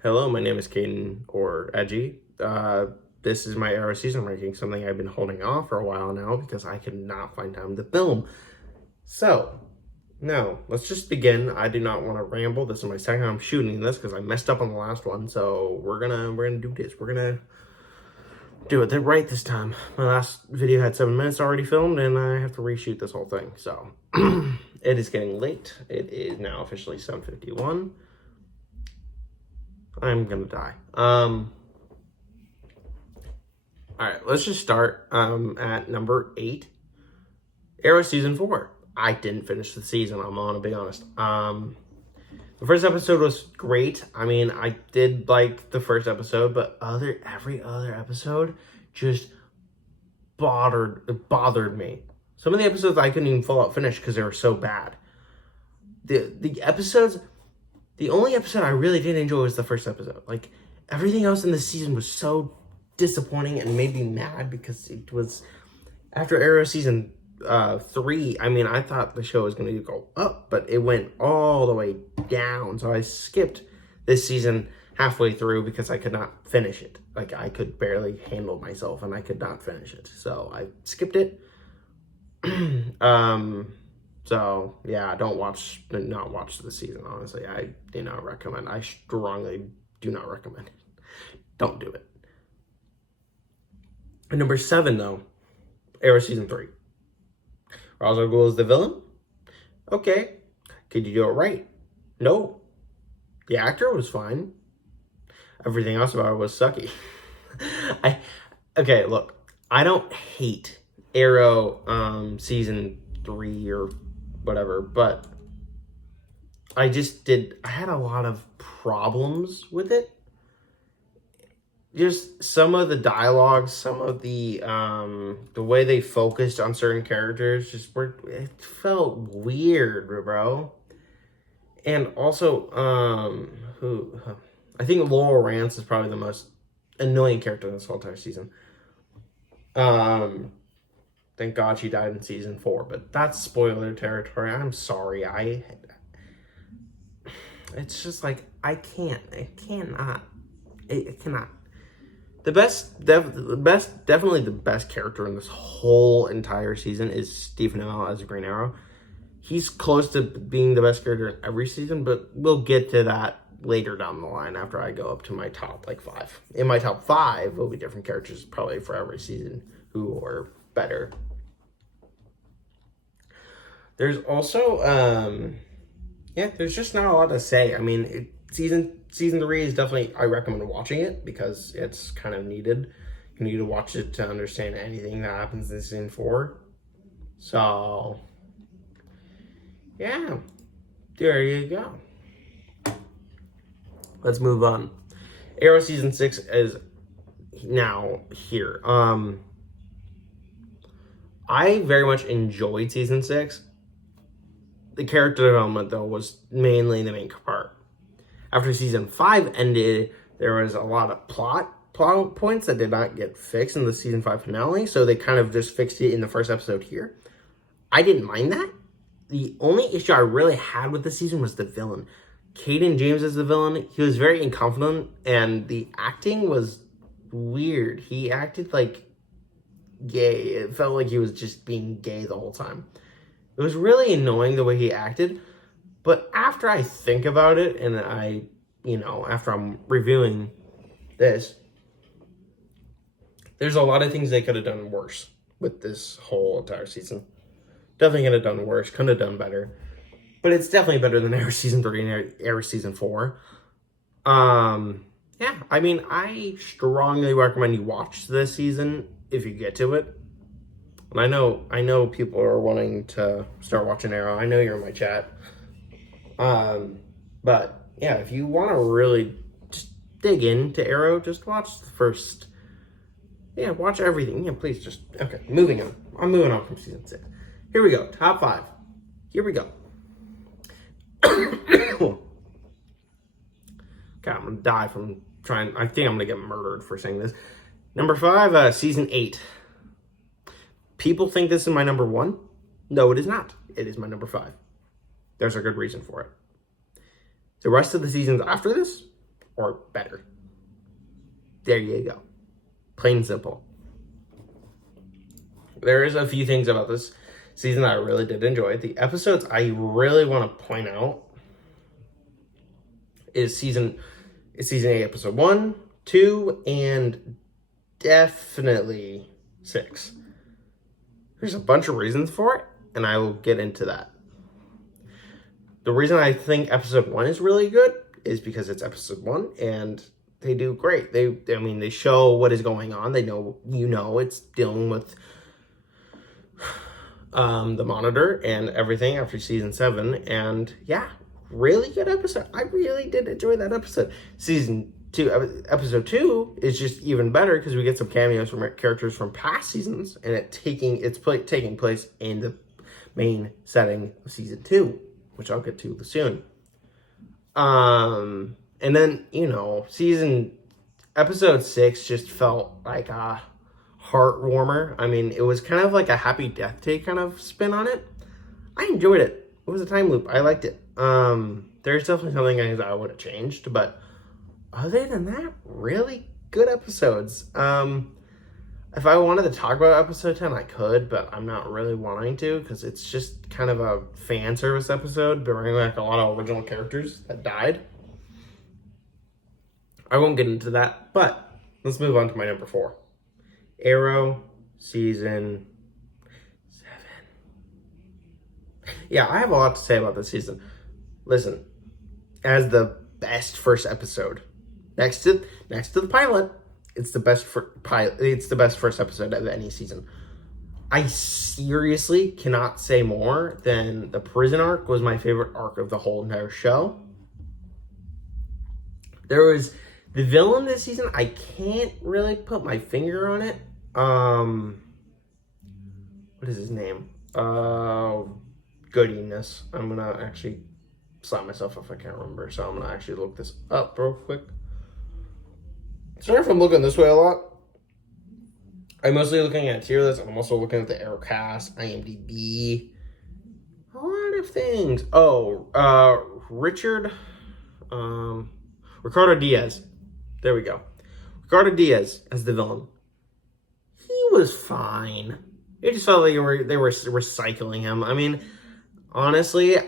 Hello, my name is Caden, or Edgy. This is my Arrow season ranking, something I've been holding off for a while now because I could not find time to film. So, now, let's just begin. I do not want to ramble. This is my second time shooting this because I messed up on the last one. So, we're gonna do this. We're gonna do it right this time. My last video had 7 minutes already filmed, and I have to reshoot this whole thing. So, it is getting late. It is now officially 7:51. I'm gonna die. All right, let's just start at number 8, Arrow Season 4. I didn't finish the season, I'm gonna be honest. The first episode was great. I mean, I did like the first episode, but every other episode just bothered me. Some of the episodes I couldn't even full out finish because they were so bad. The only episode I really did enjoy was the first episode. Like, everything else in the season was so disappointing and made me mad because it was after Arrow season 3. I mean, I thought the show was going to go up, but it went all the way down. So I skipped this season halfway through because I could not finish it. Like, I could barely handle myself and I could not finish it. So I skipped it. So yeah, not watch the season, honestly. I do not recommend. I strongly do not recommend it. Don't do it. And number 7, though, Arrow Season 3. Ra's al Ghul is the villain? Okay. Could you do it right? No. The actor was fine. Everything else about it was sucky. Okay, look. I don't hate Arrow Season 3 or whatever, but I had a lot of problems with it. Just some of the dialogue, some of the way they focused on certain characters, it felt weird, bro. And also, I think Laurel Rance is probably the most annoying character in this whole entire season. Thank God she died in season 4, but that's spoiler territory. I'm sorry. It's just like, I cannot. Definitely the best character in this whole entire season is Stephen Amell as Green Arrow. He's close to being the best character in every season, but we'll get to that later down the line after I go up to my top 5. In my top 5 will be different characters probably for every season who are better. There's also, there's just not a lot to say. I mean, season 3 is definitely, I recommend watching it because it's kind of needed. You need to watch it to understand anything that happens in season 4. So, yeah, there you go. Let's move on. Arrow Season 6 is now here. I very much enjoyed Season 6. The character development, though, was mainly the main part. After season 5 ended, there was a lot of plot points that did not get fixed in the season 5 finale, so they kind of just fixed it in the first episode here. I didn't mind that. The only issue I really had with the season was the villain. Caden James is the villain. He was very inconfident, and the acting was weird. He acted like gay. It felt like he was just being gay the whole time. It was really annoying the way he acted, but after I think about it and after I'm reviewing this, there's a lot of things they could have done worse with this whole entire season. Definitely could have done worse, could have done better, but it's definitely better than Arrow Season 3 and Arrow Season 4. Yeah, I mean, I strongly recommend you watch this season if you get to it. And I know people are wanting to start watching Arrow. I know you're in my chat. But yeah, if you want to really just dig into Arrow, just watch the first. Yeah, watch everything. Yeah, please just. Okay, moving on. I'm moving on from season 6. Here we go. Top 5. Here we go. God, I'm gonna die from trying. I think I'm gonna get murdered for saying this. Number 5, season 8. People think this is my number 1. No, it is not. It is my number 5. There's a good reason for it. The rest of the seasons after this or better. There you go. Plain and simple. There is a few things about this season that I really did enjoy. The episodes I really want to point out is season 8, episode 1, 2, and definitely 6. There's a bunch of reasons for it, and I will get into that. The reason I think episode 1 is really good is because it's episode 1, and they do great. They show what is going on. They know, it's dealing with the Monitor and everything after season 7, and yeah, really good episode. I really did enjoy that episode. Season 2, episode 2 is just even better because we get some cameos from characters from past seasons, and it's taking place in the main setting of season 2, which I'll get to soon. And then episode 6 just felt like a heart warmer. I mean, it was kind of like a Happy Death Day kind of spin on it. I enjoyed it. It was a time loop. I liked it. There's definitely something I would have changed, but other than that, really good episodes. If I wanted to talk about episode 10, I could, but I'm not really wanting to because it's just kind of a fan service episode, bringing back a lot of original characters that died. I won't get into that, but let's move on to my number 4. Arrow, season 7. Yeah, I have a lot to say about this season. Listen, as the best first episode, next to the pilot, it's the best first episode of any season. I seriously cannot say more than the prison arc was my favorite arc of the whole entire show. There was the villain this season. I can't really put my finger on it. What is his name? Goodiness. I'm gonna actually slap myself if I can't remember, so I'm gonna actually look this up real quick. Sorry if I'm looking this way a lot. I'm mostly looking at tier list. I'm also looking at the Arrowcast, IMDb, a lot of things. Ricardo Diaz. There we go. Ricardo Diaz as the villain. He was fine. It just felt like they were recycling him. I mean, honestly,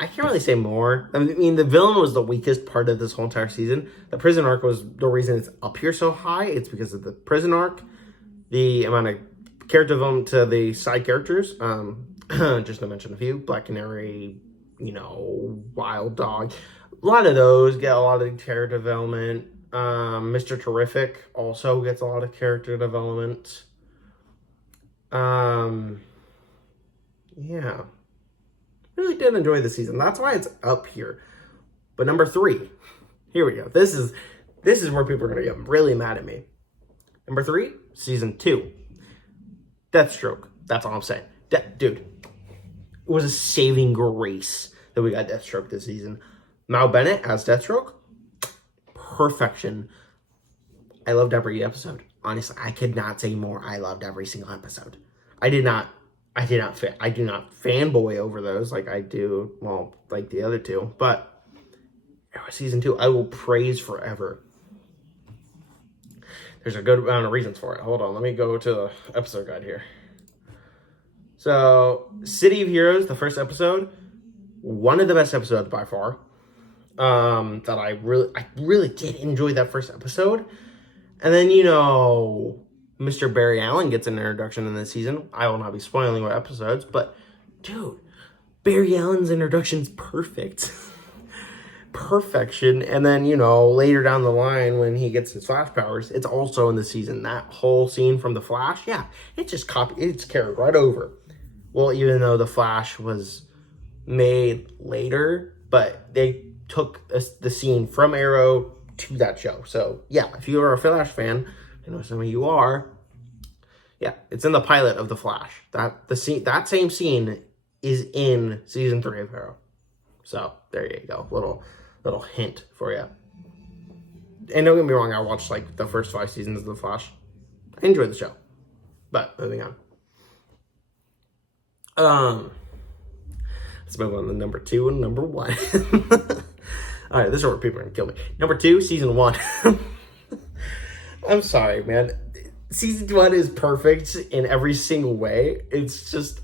I can't really say more. I mean, the villain was the weakest part of this whole entire season. The prison arc was the reason it's up here so high. It's because of the prison arc, the amount of character development to the side characters. Just to mention a few: Black Canary, Wild Dog. A lot of those get a lot of character development. Mr. Terrific also gets a lot of character development. Yeah. Really did enjoy the season. That's why it's up here. But number 3, here we go. This is where people are gonna get really mad at me. Number 3, season 2, Deathstroke. That's all I'm saying. Dude, it was a saving grace that we got Deathstroke this season. Mal Bennett as Deathstroke, perfection. I loved every episode. Honestly, I could not say more. I loved every single episode. I do not fanboy over those like I do, like the other two, but season 2, I will praise forever. There's a good amount of reasons for it. Hold on, let me go to the episode guide here. So, City of Heroes, the first episode, one of the best episodes by far. That I really did enjoy that first episode. And then, Mr. Barry Allen gets an introduction in this season. I will not be spoiling what episodes, but dude, Barry Allen's introduction's perfect. Perfection. And then, later down the line when he gets his Flash powers, it's also in the season. That whole scene from the Flash, yeah, it's carried right over. Well, even though the Flash was made later, but they took the scene from Arrow to that show. So yeah, if you are a Flash fan, I know some of you are. Yeah, it's in the pilot of the Flash. That same scene is in season 3 of Arrow. So there you go, little hint for you. And don't get me wrong, I watched like the first 5 seasons of the Flash. I enjoyed the show. But moving on. Let's move on to number 2 and number 1. All right, this is where people are gonna kill me. Number 2, season 1. I'm sorry, man. Season 1 is perfect in every single way. It's just,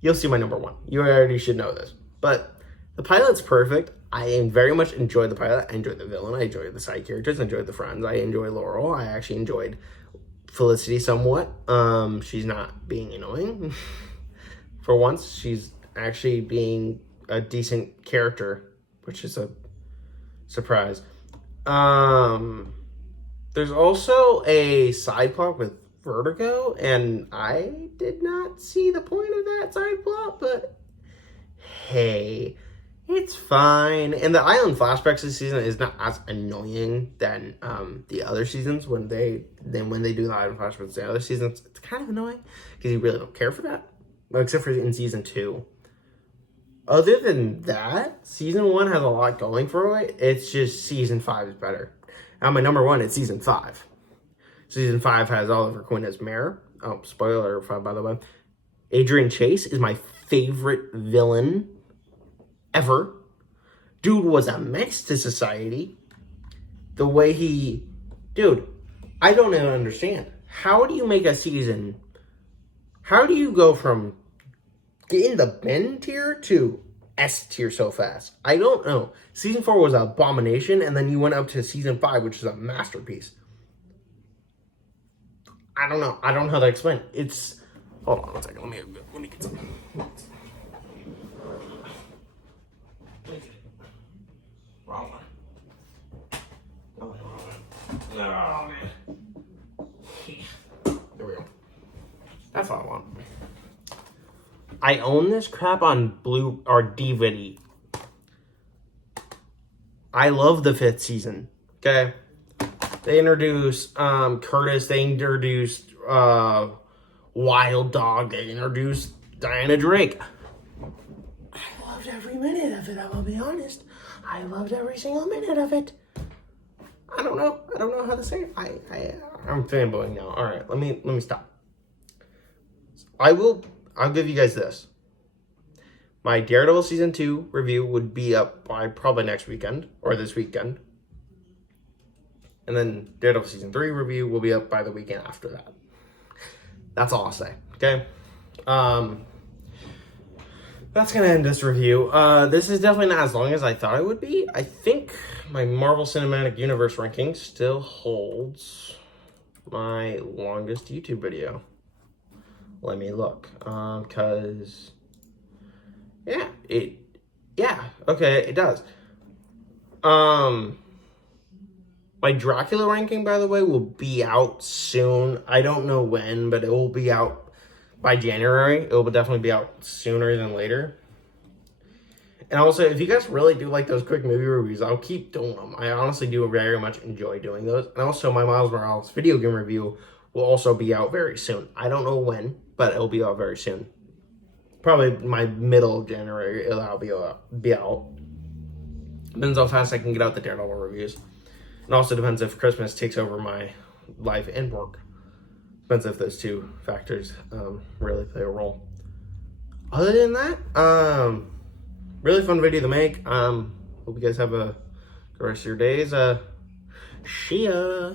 you'll see my number 1. You already should know this. But the pilot's perfect. I very much enjoyed the pilot. I enjoyed the villain. I enjoyed the side characters. I enjoyed the friends. I enjoyed Laurel. I actually enjoyed Felicity somewhat. She's not being annoying. For once, she's actually being a decent character, which is a surprise. There's also a side plot with Vertigo, and I did not see the point of that side plot, but hey, it's fine. And the island flashbacks this season is not as annoying than the other seasons when they do the island flashbacks. The other seasons, it's kind of annoying because you really don't care for that, except for in season 2. Other than that, season 1 has a lot going for it. It's just season 5 is better. Now, my number 1 is season 5. Season 5 has Oliver Queen as mayor. Oh, spoiler, by the way. Adrian Chase is my favorite villain ever. Dude was a menace to society. The way he... Dude, I don't even understand. How do you make a season... How do you go from getting the Ben tier to S tier so fast? I don't know. Season 4 was an abomination, and then you went up to season 5, which is a masterpiece. I don't know. I don't know how to explain it. It's... Hold on one second. Let me get some... Wrong one. Oh, man. There we go. That's all I want. I own this crap on Blue or DVD. I love the 5th season. Okay. They introduced Curtis. They introduced Wild Dog. They introduced Diana Drake. I loved every minute of it, I will be honest. I loved every single minute of it. I don't know how to say it. I'm fanboying now. All right, let me stop. I'll give you guys this. My Daredevil Season 2 review would be up by probably next weekend or this weekend. And then Daredevil Season 3 review will be up by the weekend after that. That's all I'll say, okay? That's going to end this review. This is definitely not as long as I thought it would be. I think my Marvel Cinematic Universe ranking still holds my longest YouTube video. Let me look, because, it does. My Dracula ranking, by the way, will be out soon. I don't know when, but it will be out by January. It will definitely be out sooner than later. And also, if you guys really do like those quick movie reviews, I'll keep doing them. I honestly do very much enjoy doing those. And also, my Miles Morales video game review will also be out very soon. I don't know when, but it'll be out very soon. Probably my middle of January, it'll be out. Depends how fast I can get out the Daredevil reviews. It also depends if Christmas takes over my life and work. Depends if those two factors really play a role. Other than that, really fun video to make. Hope you guys have a good rest of your days. See ya.